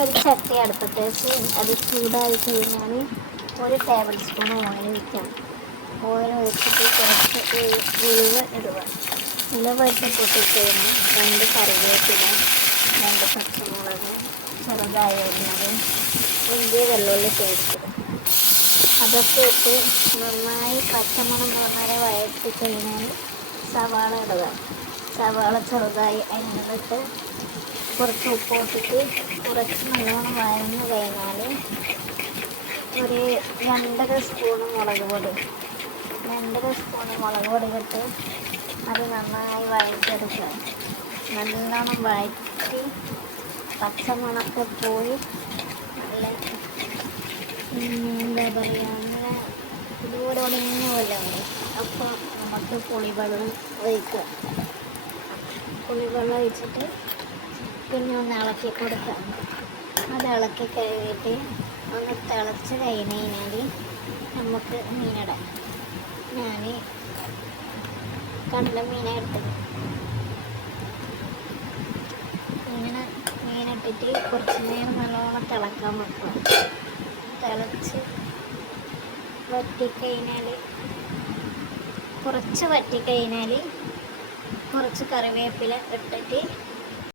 ഒരു ചട്ടി അടുപ്പത്ത് അത് ചൂടായി കഴിഞ്ഞാൽ ഒരു ടേബിൾ സ്പൂൺ ഓയിൽ വയ്ക്കാം ഓയിൽ ഒഴിച്ചിട്ട് കുറച്ച് ഉലുവ ഇടുക. ഉലുവ ഇട്ട് പൊട്ടിക്കഴിഞ്ഞാൽ രണ്ട് കറിവേപ്പില രണ്ട് പച്ചമുളക് ചെറുതായി വരുന്നത് ഇന്ത്യ വെള്ളുള്ളി ചേർക്കുക അതൊക്കെ ഇട്ട് നന്നായി പച്ചമണം തോന്നരെ വഴറ്റി കഴിഞ്ഞാൽ സവാള ഇടുക. സവാള ചെറുതായി അരിഞ്ഞിട്ട് കുറച്ച് ഉപ്പ് ഇട്ടിട്ട് കുറച്ച് നല്ലോണം വഴഞ്ഞു കഴിഞ്ഞാൽ ഒരു രണ്ടര സ്പൂൺ മുളക് പൊടി. രണ്ടര സ്പൂൺ മുളക് പൊടി ഇട്ട് അത് നന്നായി വഴറ്റെടുക്കുക നല്ലോണം വഴറ്റി പച്ചമണൊക്കെ പോയി നല്ല എന്താ പറയുക നല്ല ഇതുപോലെ ഒടിഞ്ഞ പോലെ അപ്പോൾ നമുക്ക് പുളിവെള്ളം ഒഴിക്കുക പുളിവെള്ളം ഒഴിച്ചിട്ട് പിന്നെ ഒന്ന് ഇളക്കി കൊടുക്കാം അത് ഇളക്കി കഴുകിയിട്ട് ഒന്ന് തിളച്ച് കഴിഞ്ഞ് കഴിഞ്ഞാൽ നമുക്ക് മീനിടാം ഞാൻ കണ്ട മീനെ എടുത്തത്. ഇങ്ങനെ മീനിട്ടിട്ട് കുറച്ച് നേരം നല്ലോണം തിളക്കാൻ വെക്കുക. തിളച്ച് വറ്റിക്കഴിഞ്ഞാൽ കുറച്ച് വറ്റിക്കഴിഞ്ഞാൽ കുറച്ച് കറിവേപ്പില ഇട്ടിട്ട്